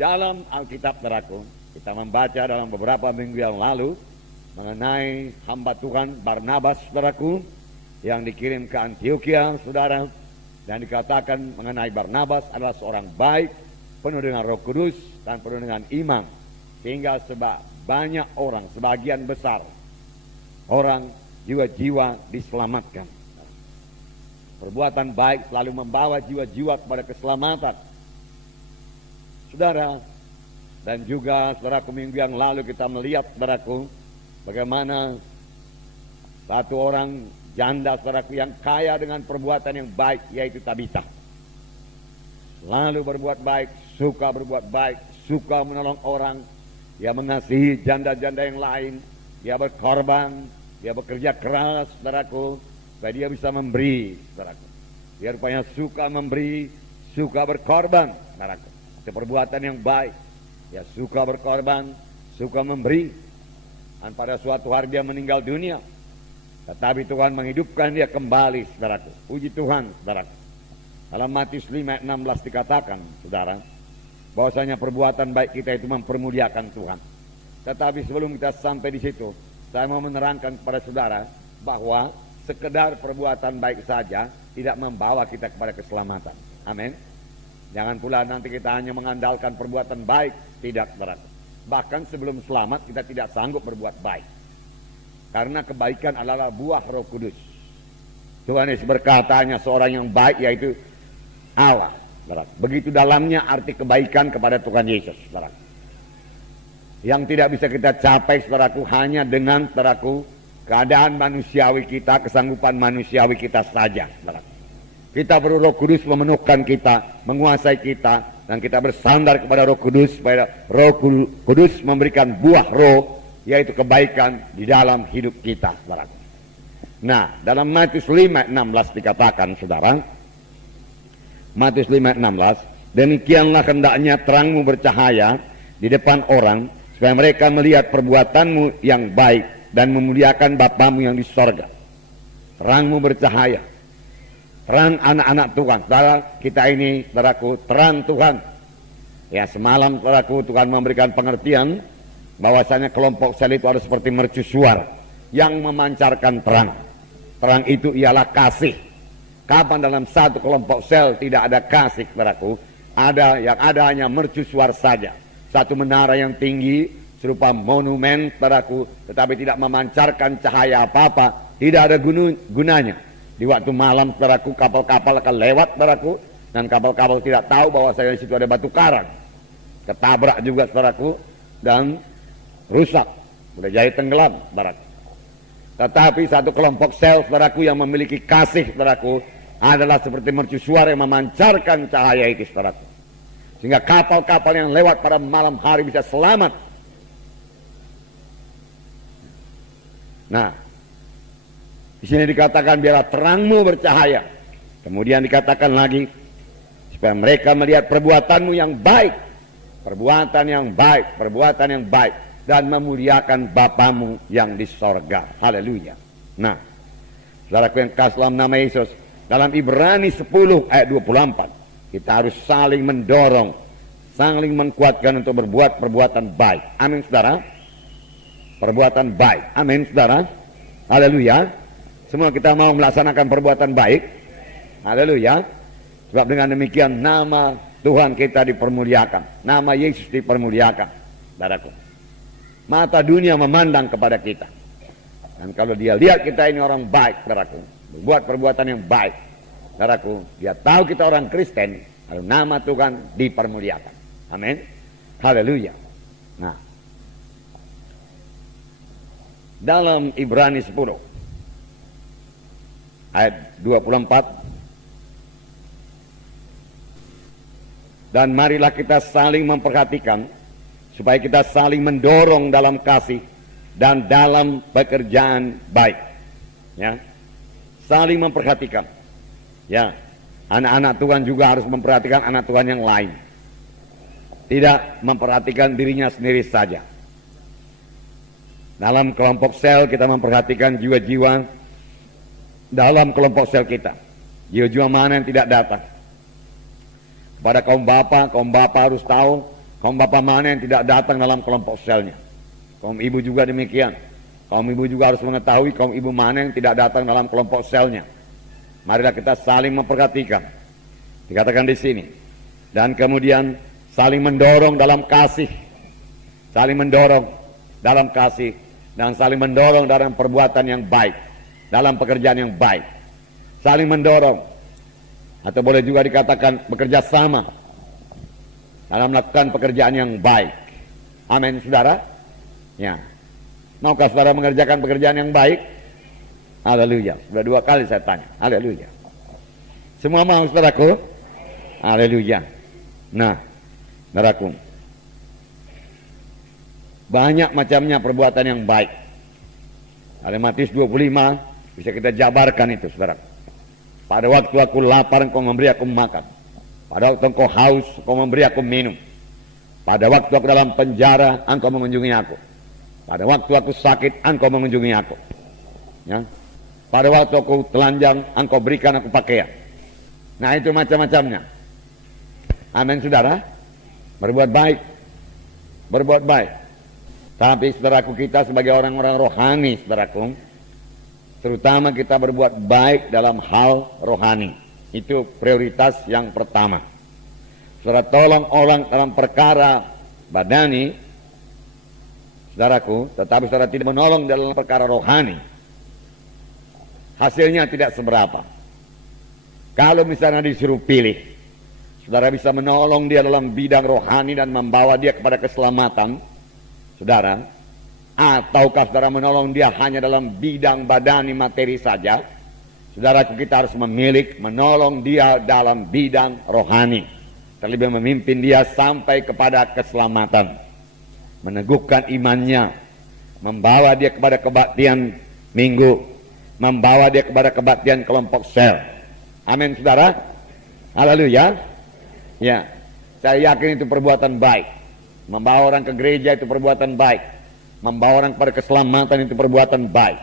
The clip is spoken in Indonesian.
dalam Alkitab, saudaraku, kita membaca dalam beberapa minggu yang lalu mengenai hamba Tuhan Barnabas, saudaraku, yang dikirim ke Antioquia, saudara, dan dikatakan mengenai Barnabas adalah seorang baik, penuh dengan Roh Kudus dan penuh dengan iman, sehingga banyak orang, sebagian besar orang, jiwa-jiwa diselamatkan. Perbuatan baik selalu membawa jiwa-jiwa kepada keselamatan, saudara. Dan juga, saudaraku, minggu yang lalu kita melihat, saudaraku, bagaimana satu orang janda, saudaraku, yang kaya dengan perbuatan yang baik, yaitu Tabita. Lalu berbuat baik, suka berbuat baik, suka menolong orang, dia mengasihi janda-janda yang lain, dia berkorban, dia bekerja keras, saudaraku, supaya dia bisa memberi, saudaraku. Dia rupanya suka memberi, suka berkorban, saudaraku. Itu perbuatan yang baik. Dia suka berkorban, suka memberi. Dan pada suatu hari dia meninggal dunia, tetapi Tuhan menghidupkan dia kembali, saudaraku. Puji Tuhan, saudaraku. Dalam Matius 5:16 dikatakan, saudara, bahwasanya perbuatan baik kita itu mempermuliakan Tuhan. Tetapi sebelum kita sampai di situ, saya mau menerangkan kepada saudara bahwa sekedar perbuatan baik saja tidak membawa kita kepada keselamatan. Amin. Jangan pula nanti kita hanya mengandalkan perbuatan baik, tidak, saudara. Bahkan sebelum selamat kita tidak sanggup berbuat baik, karena kebaikan adalah buah Roh Kudus. Tuhan Yesus berkata, hanya seorang yang baik, yaitu Allah, saudara. Begitu dalamnya arti kebaikan kepada Tuhan Yesus, saudara. Yang tidak bisa kita capai, saudaraku, hanya dengan, saudaraku, keadaan manusiawi kita, kesanggupan manusiawi kita saja, saudara. Kita perlu Roh Kudus memenuhkan kita, menguasai kita, dan kita bersandar kepada Roh Kudus, supaya Roh Kudus memberikan buah Roh, yaitu kebaikan di dalam hidup kita, saudara. Nah, dalam Matius 5:16 dikatakan, saudara, Matius 5:16, demikianlah hendaknya terangmu bercahaya di depan orang, supaya mereka melihat perbuatanmu yang baik dan memuliakan Bapamu yang di sorga. Terangmu bercahaya, terang anak-anak Tuhan, saudara. Kita ini, saudaraku, terang Tuhan. Ya, semalam, saudaraku, Tuhan memberikan pengertian bahwasanya kelompok sel itu harus seperti mercusuar yang memancarkan terang. Terang itu ialah kasih. Kapan dalam satu kelompok sel tidak ada kasih, saudaraku, yang ada hanya mercusuar saja. Satu menara yang tinggi serupa monumen, saudaraku, tetapi tidak memancarkan cahaya apa-apa, tidak ada gunanya. Di waktu malam, saudaraku, kapal-kapal akan lewat, saudaraku, dan kapal-kapal tidak tahu bahwa di situ ada batu karang. Ketabrak juga, saudaraku, dan rusak, boleh jadi tenggelam, saudaraku. Tetapi satu kelompok sel, saudaraku, yang memiliki kasih, saudaraku, adalah seperti mercusuar yang memancarkan cahaya itu, saudaraku, sehingga kapal-kapal yang lewat pada malam hari bisa selamat. Nah, di sini dikatakan biarlah terangmu bercahaya. Kemudian dikatakan lagi, supaya mereka melihat perbuatanmu yang baik, perbuatan yang baik, perbuatan yang baik, dan memuliakan Bapamu yang di sorga. Haleluya. Nah, saudaraku yang kasih dalam nama Yesus, dalam Ibrani 10 ayat 24, kita harus saling mendorong, saling menguatkan untuk berbuat perbuatan baik. Amin, saudara. Perbuatan baik. Amin, saudara. Haleluya. Semua kita mau melaksanakan perbuatan baik. Haleluya. Sebab dengan demikian nama Tuhan kita dipermuliakan, nama Yesus dipermuliakan, saudaraku. Mata dunia memandang kepada kita, dan kalau dia lihat kita ini orang baik, saudaraku, berbuat perbuatan yang baik, saudaraku, dia tahu kita orang Kristen, lalu nama Tuhan dipermuliakan. Amin. Haleluya. Nah, dalam Ibrani 10 ayat 24, dan marilah kita saling memperhatikan, supaya kita saling mendorong dalam kasih dan dalam pekerjaan baik. Ya, saling memperhatikan. Ya, anak-anak Tuhan juga harus memperhatikan anak Tuhan yang lain, tidak memperhatikan dirinya sendiri saja. Dalam kelompok sel kita memperhatikan jiwa-jiwa dalam kelompok sel kita, jiwa-jiwa mana yang tidak datang. Pada kaum bapa harus tahu Kaum bapak mana yang tidak datang dalam kelompok selnya? Kaum ibu juga demikian. Kaum ibu juga harus mengetahui kaum ibu mana yang tidak datang dalam kelompok selnya. Marilah kita saling memperhatikan. Dikatakan di sini. Dan kemudian saling mendorong dalam kasih. Saling mendorong dalam kasih. Dan saling mendorong dalam perbuatan yang baik. Dalam pekerjaan yang baik. Saling mendorong. Atau boleh juga dikatakan bekerja sama dalam melakukan pekerjaan yang baik. Amin, saudara. Ya. Maukah saudara mengerjakan pekerjaan yang baik? Haleluya. Sudah 2 kali saya tanya. Haleluya. Semua mau, saudaraku? Haleluya. Nah, saudaraku, banyak macamnya perbuatan yang baik. Dalam Matius 25 bisa kita jabarkan itu, saudara. Pada waktu aku lapar, engkau memberi aku makan. Pada waktu engkau haus, engkau memberi aku minum. Pada waktu aku dalam penjara, engkau mengunjungi aku. Pada waktu aku sakit, engkau mengunjungi aku. Ya. Pada waktu aku telanjang, engkau berikan aku pakaian. Nah, itu macam-macamnya. Amin, saudara. Berbuat baik. Berbuat baik. Tapi saudaraku, kita sebagai orang-orang rohani, saudaraku, terutama kita berbuat baik dalam hal rohani. Itu prioritas yang pertama. Saudara tolong orang dalam perkara badani, saudaraku, tetapi saudara tidak menolong dalam perkara rohani, hasilnya tidak seberapa. Kalau misalnya disuruh pilih, saudara bisa menolong dia dalam bidang rohani dan membawa dia kepada keselamatan, saudara, ataukah saudara menolong dia hanya dalam bidang badani materi saja, saudaraku, kita harus memilih menolong dia dalam bidang rohani, terlebih memimpin dia sampai kepada keselamatan, meneguhkan imannya, membawa dia kepada kebaktian minggu, membawa dia kepada kebaktian kelompok sel. Amin, saudara. Haleluya. Ya, saya yakin itu perbuatan baik. Membawa orang ke gereja itu perbuatan baik. Membawa orang kepada keselamatan itu perbuatan baik.